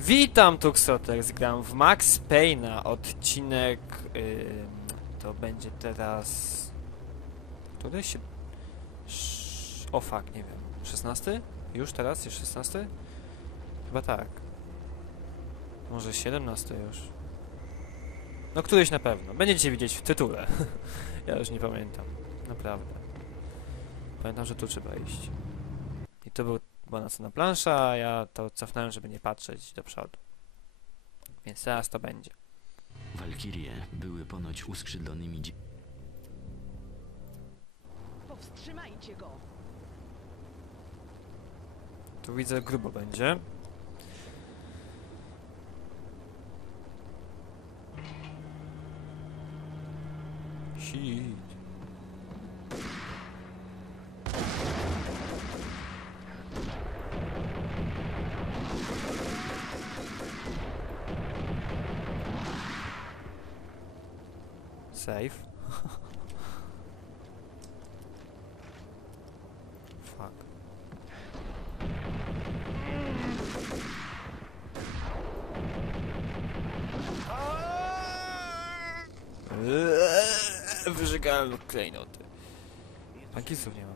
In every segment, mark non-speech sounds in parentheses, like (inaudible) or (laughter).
Witam Tuxotex, gram w Max Payne'a, odcinek ym, to będzie teraz... Który się... O fuck, nie wiem, 16? Już teraz? Jest 16? Chyba tak. Może 17 już. No któryś na pewno. Będziecie widzieć w tytule. (laughs) ja już nie pamiętam. Naprawdę. Pamiętam, że tu trzeba iść. I to był, była następna plansza, a ja to cofnąłem, żeby nie patrzeć do przodu. Więc teraz to będzie. Walkirie były ponoć uskrzydlonymi dzi- Powstrzymajcie go! Tu widzę grubo będzie. Shit. Save. (laughs) Fuck. Eee, Wyżygałem klejnoty. Tankisów nie mam.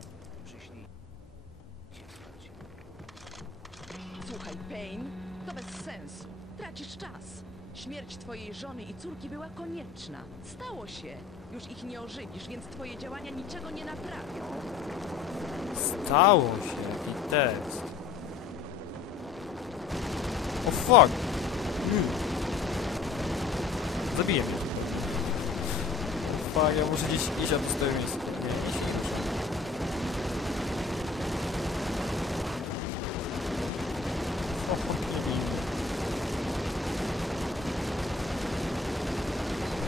Twojej żony i córki była konieczna. Stało się. Już ich nie ożywisz, więc twoje działania niczego nie naprawią. Stało się, jaki tekst. O fuck! Mm. Zabiję mnie. Fuck, ja muszę gdzieś iść, aby z tego miejsca. Nie, iść nie muszę. O fuck, nie bij mnie.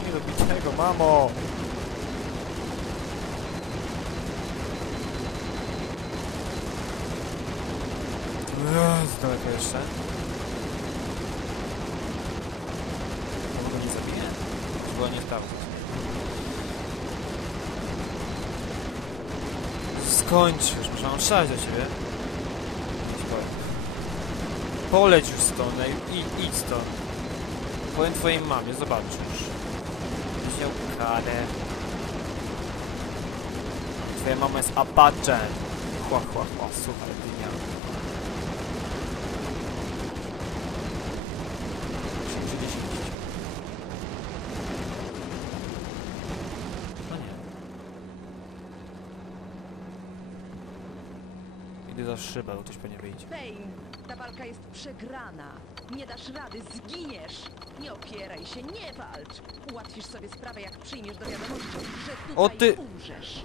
Nie robi tego, mamo! Z daleko jeszcze. To go nie zabiję? Czy była nie sprawdzać? Skończ już, muszę mam strzelać do ciebie. Poleć już stąd, i idź stąd. Powiem twojej mamie, zobaczysz. Miał karę. Twoja mama jest Apache. Chła, chła, chła, słuchaj, dynia. Idę za szybę, bo ktoś pewnie wyjdzie. Payne, ta walka jest przegrana. Nie dasz rady, zginiesz. Nie opieraj się, nie walcz. Ułatwisz sobie sprawę, jak przyjmiesz do wiadomości, że tutaj O ty- umrzesz.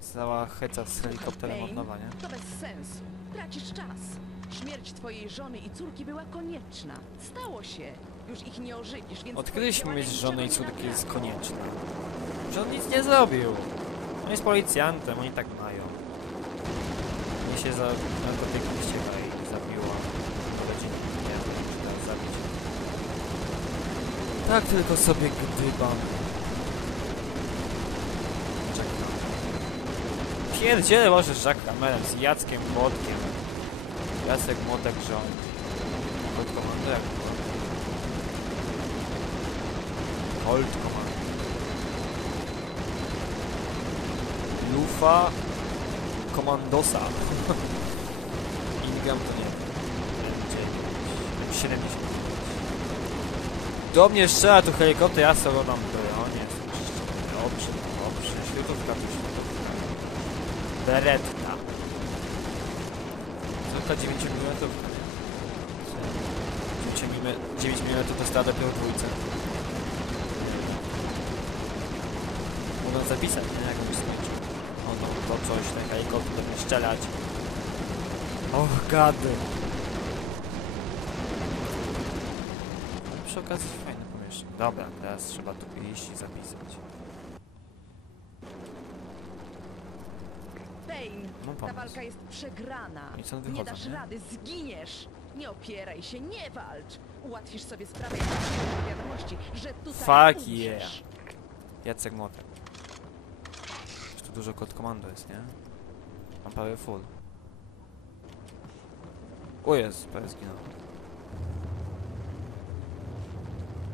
Cała heca z helikopterem od nowa, nie? To bez sensu. Tracisz czas. Śmierć twojej żony i córki była konieczna. Stało się. Już ich nie ożywisz, więc Od twoje kiedyś działania mieć żonę i nie córkę jest konieczna. Że on nic nie zrobił. On jest policjantem, oni tak mają. Mnie się za narkotyki ściema i zabiło. Rodziny nie wiem, zabić. Tak tylko sobie gdybam. Czekam. Pierdziele może z Jack z Jackiem Młotkiem. Jacek Młotek rządzi. Pod komandą jak? Colt Command. Lufa Komandosa. (laughs) Ingram to nie wiem. 70. Do mnie strzela tu helikopter, ja sobie oglądam bronie. Dobrze, dobrze. Światówka tu światówka. Beretta. Tylko 9 mm. 9 mm to stała dopiero dwójce. Mogą zapisać, nie? Jak skończył. O to, to coś, ten helikopter strzelać. Och, gady. Ale przy okazji fajne pomieszczenie. Dobra, teraz trzeba tu iść i zapisać. Payne, No ta pomysł. walka jest przegrana. I stąd nie wychodzą, dasz nie? rady, zginiesz. Nie opieraj się, nie walcz. Ułatwisz sobie sprawę, przyjmiesz do wiadomości, że tutaj Fuck umrzesz. Jacek Motek. Dużo kod komando jest, nie? Mam prawie full. O jest, prawie zginął.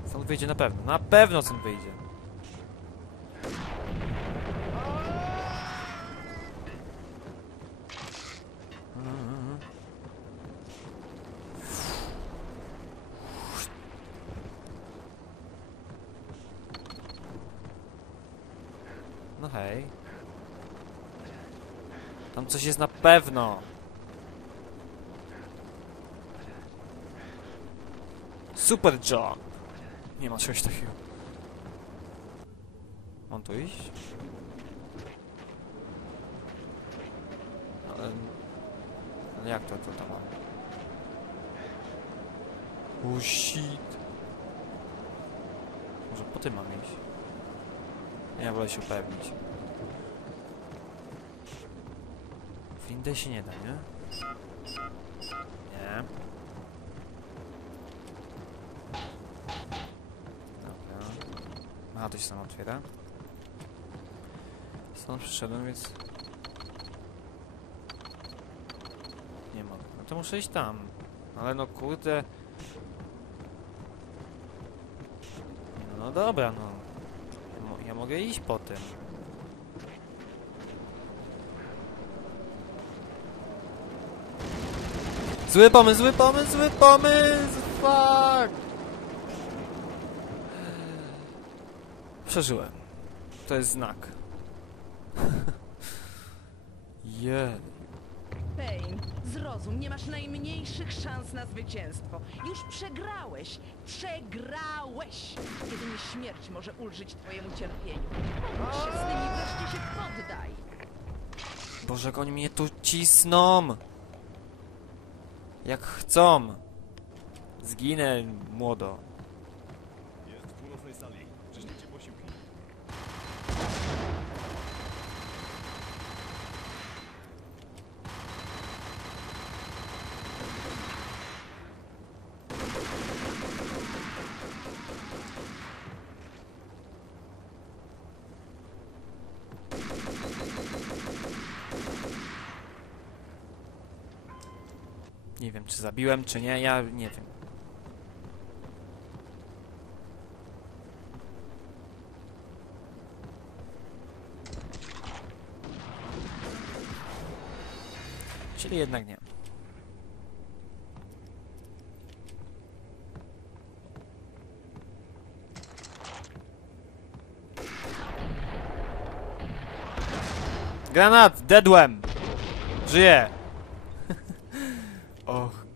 Stąd wyjdzie na pewno. Na pewno stąd wyjdzie. Tam coś jest na pewno. Super John. Nie ma czegoś takiego. Mam tu iść? Ale... ale jak to, to tam mam? Oh shit. Może po tym mam iść? Ja wolę się upewnić. Windę się nie da, nie? Nie. Dobra. A, to się samo otwiera. Stąd przyszedłem, więc... Nie mogę. No to muszę iść tam. Ale no kurde... No, dobra, no. Mo- Ja mogę iść po tym. Zły pomysł, zły pomysł, zły pomysł! Fuck! Przeżyłem. To jest znak. (laughs) Je. Payne, zrozum, nie masz najmniejszych szans na zwycięstwo. Już przegrałeś! Przegrałeś! Jedynie śmierć może ulżyć twojemu cierpieniu. Pomóż się z tym i wreszcie się poddaj! Boże, jak oni mnie tu cisną! Jak chcą! Zginę młodo. Jest w północnej sali. Prześlijcie posiłki. Nie wiem, czy zabiłem, czy nie, ja nie wiem. Czyli jednak nie. Granat! Deadłem! Żyje!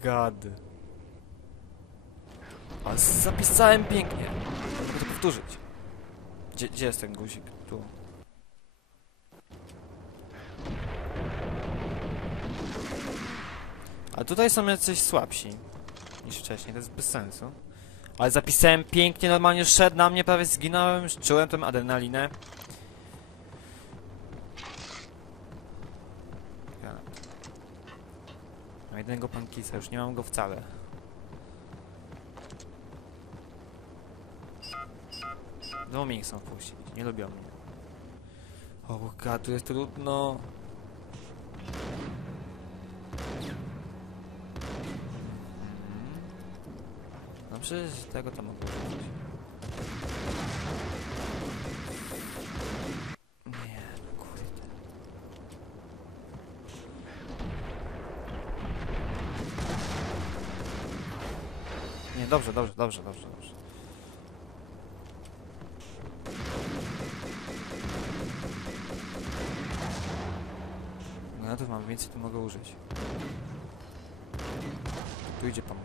God. Ale zapisałem pięknie. Mogę to powtórzyć. Gdzie, gdzie jest ten guzik? Tu. A tutaj są jacyś słabsi niż wcześniej, to jest bez sensu. Ale zapisałem pięknie, normalnie szedł na mnie, prawie zginąłem, czułem tę adrenalinę. Granat. Mam jednego pankisa, już nie mam go wcale. Znowu mnie nie chcą wpuścić, nie lubią mnie. O god, tu jest trudno. No przecież tego to mogło być. Nie, no kurde. Nie, dobrze, dobrze, dobrze, dobrze, dobrze. No mam więcej, to mogę użyć. Tu idzie po mnie.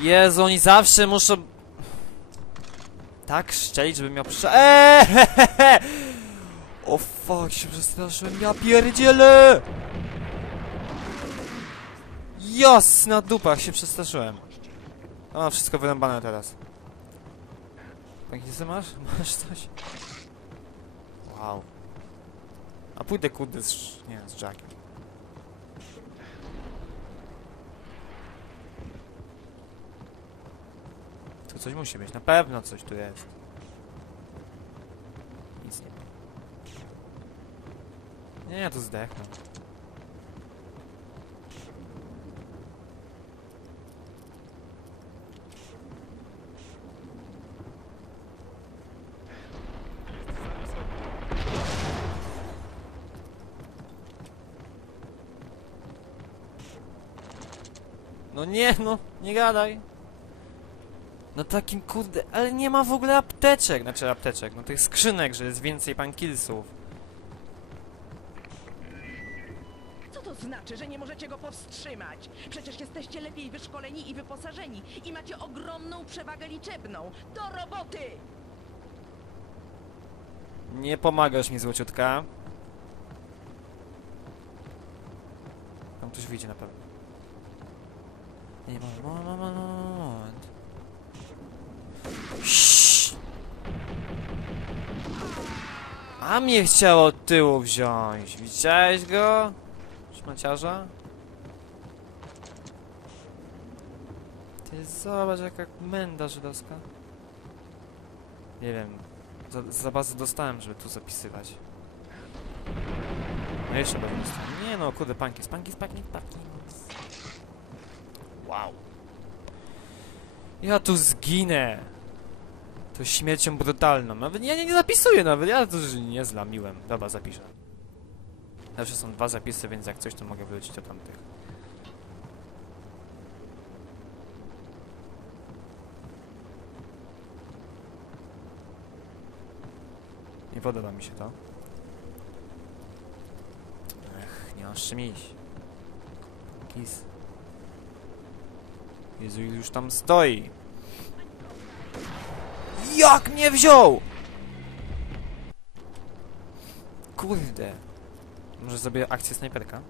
Jezu, oni zawsze muszą... Tak szczelić, żeby miał prze... Eee! O fuck, się przestraszyłem, ja pierdzielę! Jasna dupa, się przestraszyłem. A, mam wszystko wyrąbane teraz. Nie masz? (laughs) Masz coś? Wow. A pójdę kurde z... nie, z Jackiem. Tu coś musi być, na pewno coś tu jest. Nie, ja tu zdechnę. No nie, no, nie gadaj. No takim kurde, ale nie ma w ogóle apteczek, znaczy apteczek, no tych skrzynek, że jest więcej pankilsów. Co to znaczy, że nie możecie go powstrzymać? Przecież jesteście lepiej wyszkoleni i wyposażeni i macie ogromną przewagę liczebną. Do roboty! Nie pomagasz mi, złociutka. Tam ktoś wyjdzie na pewno. Nie, moment, moment, moment. A mnie chciało od tyłu wziąć. Widziałeś go? Szmaciarza? Ty zobacz jaka menda żydowska. Nie wiem. Za, za bazę dostałem, żeby tu zapisywać. No jeszcze pewnie dostałem. Nie no, kurde, pankis, pankis, pankis, pankis. Wow. Ja tu zginę. To śmiercią brutalną. Nawet ja nie, nie zapisuję nawet, ja to już nie zlamiłem. Dobra, zapiszę. Zawsze są dwa zapisy, więc jak coś, to mogę wrócić do tamtych. Nie podoba mi się to. Ech, nie iść. Kis. Jezu, już tam stoi. Jak mnie wziął? Kurde. Może zrobię akcję snajperka?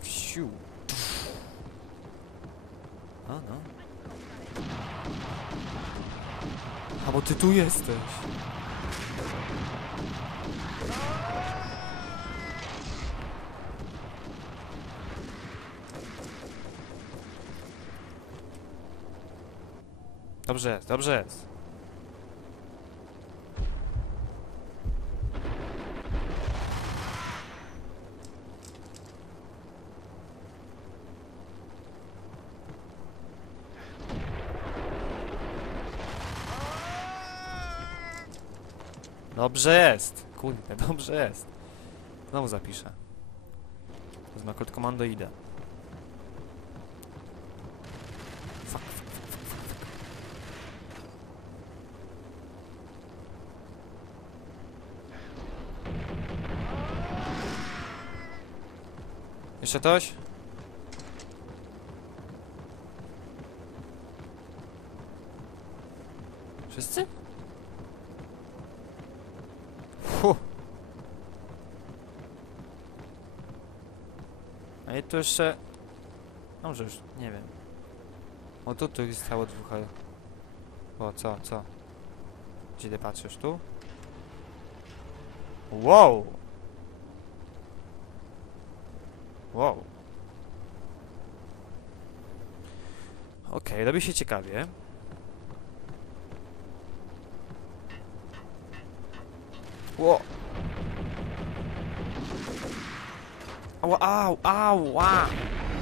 Wsiu. A no. A bo ty tu jesteś. Dobrze dobrze Dobrze jest. Kurde, dobrze jest. Znowu zapiszę. Wezmę kod komando idę. Fuck, fuck, fuck, fuck, fuck. Jeszcze coś? A i tu jeszcze... Dobrze już, nie wiem. O tu, tu jest stało dwóch... O, co, co? Gdzie ty patrzysz? Tu? Wow! Wow. Okej, robi się ciekawie. Ło! Ała, au, ała!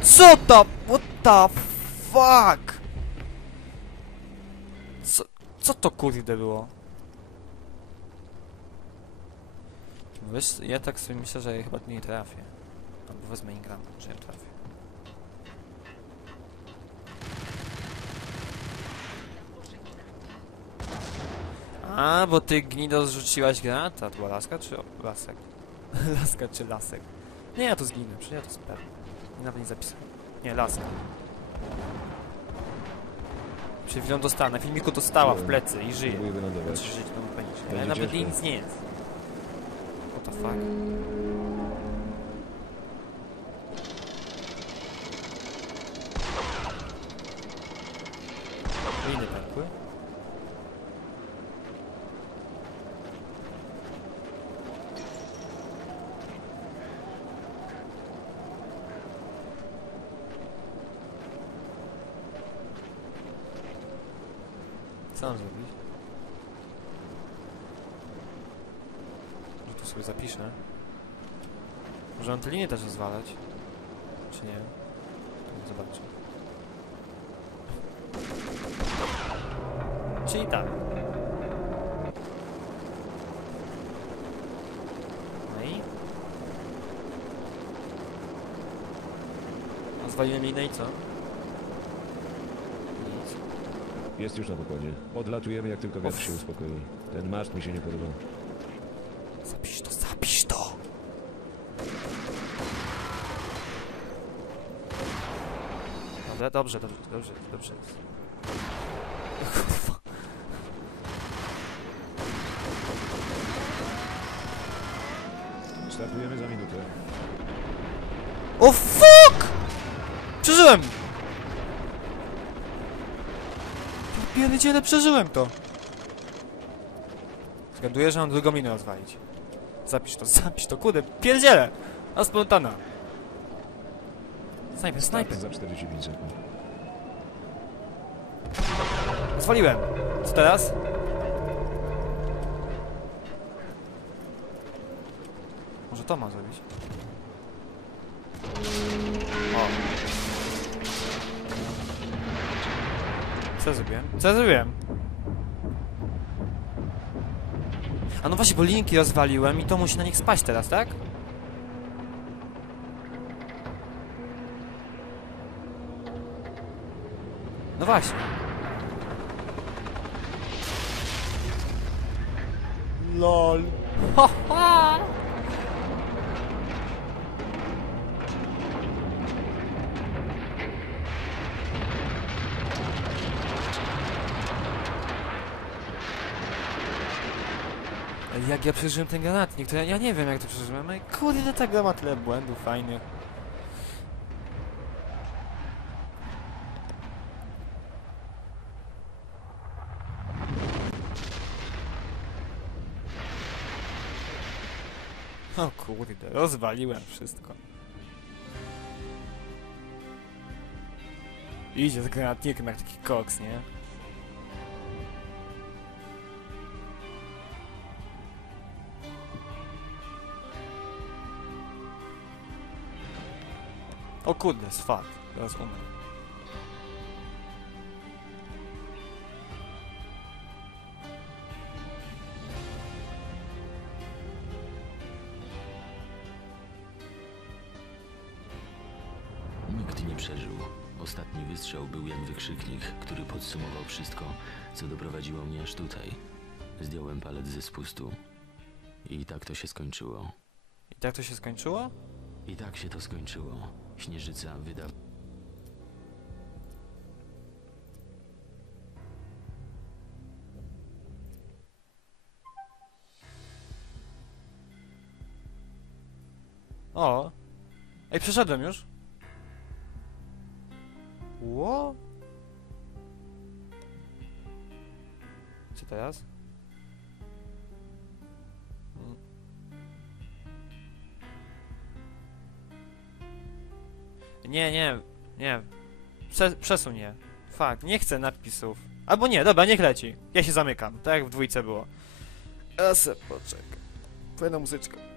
Co to? What the fuck? Co, co to kurde było? Wiesz, ja tak sobie myślę, że ja chyba nie trafię. Albo wezmę Ingram, że ja trafię. A, bo ty gnido zrzuciłaś granata. To była laska czy lasek? (laughs) laska czy lasek? Nie, ja tu zginę, przecież ja to sprawdzę. Nawet nie zapisałem. Nie, laska. Przed chwilą dostała, na filmiku dostała w plecy i żyje. Próbuję Znaczy wylądować. żyć to mu pędzi. Ale Będzie nawet ciężko. nic nie jest. What the fuck? Co mam zrobić? Że tu sobie zapiszę. Może on te linie też rozwalać? Czy nie? Zobaczę. (laughs) Czyli tak. No i? Rozwaliłem linę i co? Nic. Jest już na pokładzie. Odlatujemy jak tylko wiatr się uspokoi. Ten maszt mi się nie podoba. Zapisz to, zapisz to! Dobrze, dobrze, dobrze, dobrze, dobrze. Startujemy za minutę. O fuck! Przeżyłem! Ja Pierdziele, przeżyłem to! Zgaduję, że mam drugą minę rozwalić. Zapisz to, (laughs) zapisz to, kurde, pierdziele! A spontana. Snajper, snajper. za 45 sekund. Zwaliłem. Co teraz? Może to ma zrobić? Co ja zrobiłem? Co ja zrobiłem? A no właśnie, bo linki rozwaliłem i to musi na nich spaść teraz, tak? No właśnie. LOL. Ha ha! Jak ja przeżyłem ten granatnik, to ja, ja nie wiem jak to przeżyłem, ale kurde ta gra ma tyle błędów fajnych. O kurde, rozwaliłem wszystko. Idzie z granatnikiem jak taki koks, nie? O kurde, swat. Teraz umrę. Nikt nie przeżył. Ostatni wystrzał był jak wykrzyknik, który podsumował wszystko, co doprowadziło mnie aż tutaj. Zdjąłem palec ze spustu. I tak to się skończyło. I tak to się skończyło? I tak się to skończyło. Śnieżyca wyda... O! Ej, przeszedłem już. Ło? Co teraz? Nie, nie, nie. Prze przesuń je. Fakt, nie chcę nadpisów. Albo nie, dobra, niech leci. Ja się zamykam, tak jak w dwójce było. A poczekaj. Fajna muzyczka.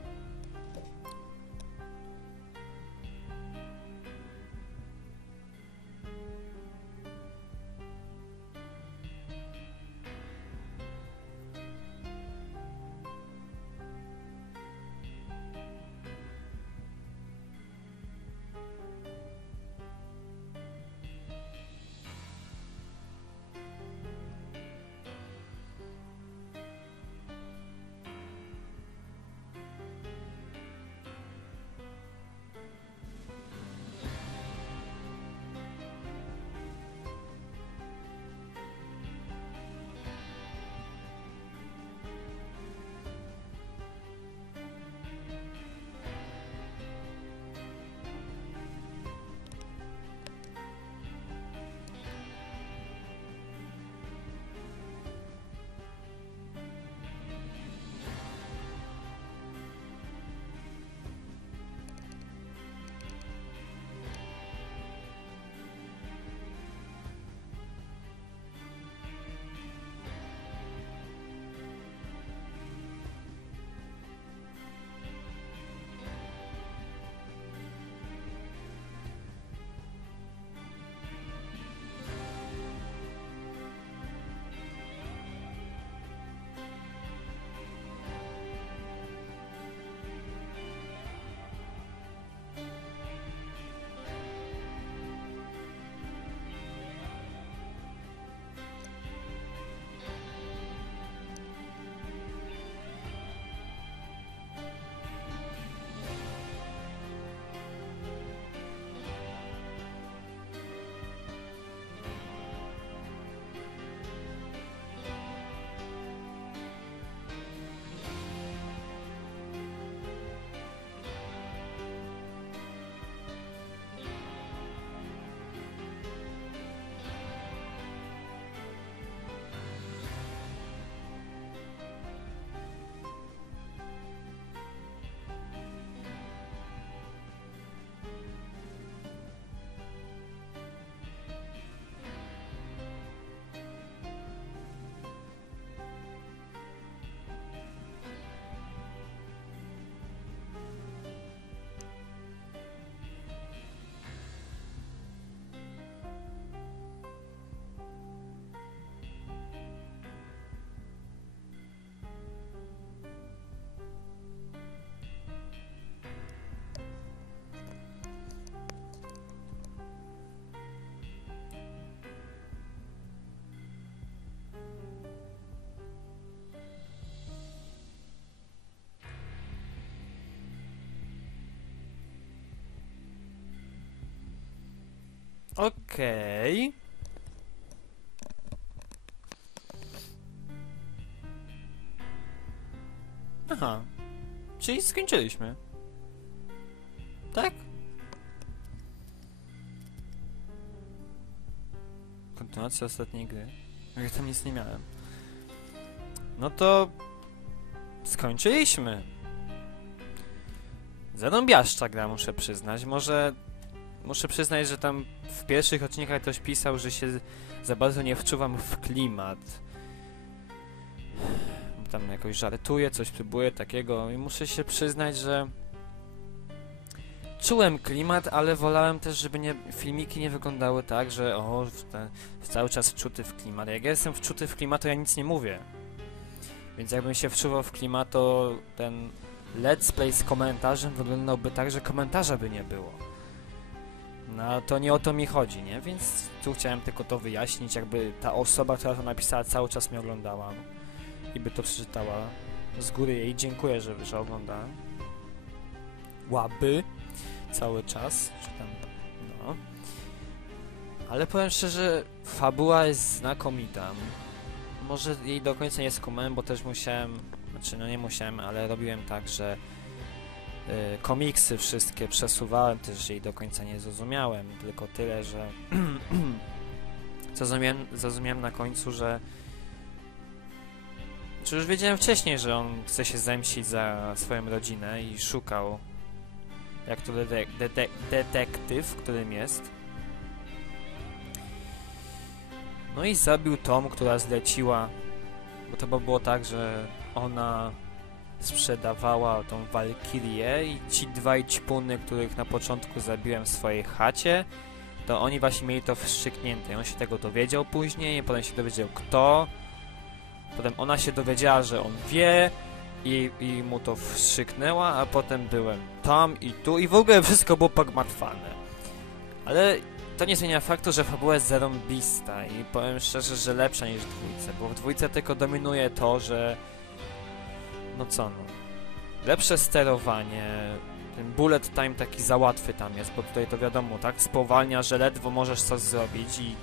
Okej. Aha. Czyli skończyliśmy. Tak? Kontynuacja ostatniej gry. Ja tam nic nie miałem. No to... Skończyliśmy. Zarąbiaszcza gra, muszę przyznać. Może... Muszę przyznać, że tam w pierwszych odcinkach ktoś pisał, że się za bardzo nie wczuwam w klimat. Tam jakoś żartuję, coś próbuję takiego i muszę się przyznać, że czułem klimat, ale wolałem też, żeby nie, filmiki nie wyglądały tak, że o, ten, cały czas wczuty w klimat. Jak ja jestem wczuty w klimat, to ja nic nie mówię. Więc jakbym się wczuwał w klimat, to ten let's play z komentarzem wyglądałby tak, że komentarza by nie było. No to nie o to mi chodzi, nie? Więc tu chciałem tylko to wyjaśnić, jakby ta osoba, która to napisała, cały czas mnie oglądała i by to przeczytała. Z góry jej dziękuję, że, że ogląda. Łaby cały czas, czy tam, no. Ale powiem szczerze, fabuła jest znakomita. Może jej do końca nie skumałem, bo też musiałem, znaczy no nie musiałem, ale robiłem tak, że komiksy wszystkie przesuwałem, też jej do końca nie zrozumiałem, tylko tyle, że (clears throat) zrozumiałem, zrozumiałem na końcu, że czy już wiedziałem wcześniej, że on chce się zemścić za swoją rodzinę i szukał, jak to dete dete detektyw, którym jest. No i zabił Tom, która zleciła, bo to było tak, że ona sprzedawała tą Walkirię i ci dwaj ćpuny, których na początku zabiłem w swojej chacie, to oni właśnie mieli to wstrzyknięte. I on się tego dowiedział później, potem się dowiedział kto, Potem ona się dowiedziała, że on wie i, i mu to wstrzyknęła, a potem byłem tam i tu i w ogóle wszystko było pogmatwane. Ale to nie zmienia faktu, że fabuła jest zarąbista i powiem szczerze, że lepsza niż w dwójce, bo w dwójce tylko dominuje to, że no co no, lepsze sterowanie, ten bullet time taki za łatwy tam jest, bo tutaj to wiadomo, tak, spowalnia, że ledwo możesz coś zrobić i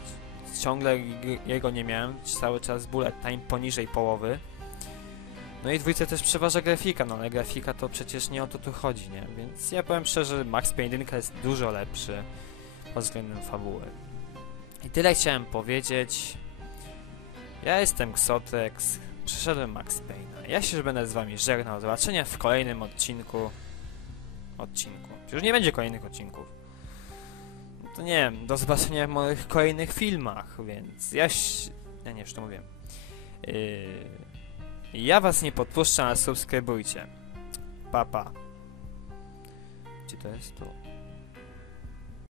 ciągle jego nie miałem, cały czas bullet time poniżej połowy. No i dwójce też przeważa grafika, no ale grafika to przecież nie o to tu chodzi, nie? Więc ja powiem szczerze, Max Payne 1 jest dużo lepszy pod względem fabuły. I tyle chciałem powiedzieć. Ja jestem Xotex, przyszedłem Max Payne'a. Ja się już będę z wami żegnał. Do zobaczenia w kolejnym odcinku. Odcinku. Już nie będzie kolejnych odcinków to nie wiem, do zobaczenia w moich kolejnych filmach, więc ja, ś- ja nie wiem, to mówię. Yy, ja was nie podpuszczam, a subskrybujcie. Pa, pa. Gdzie to jest? Tu.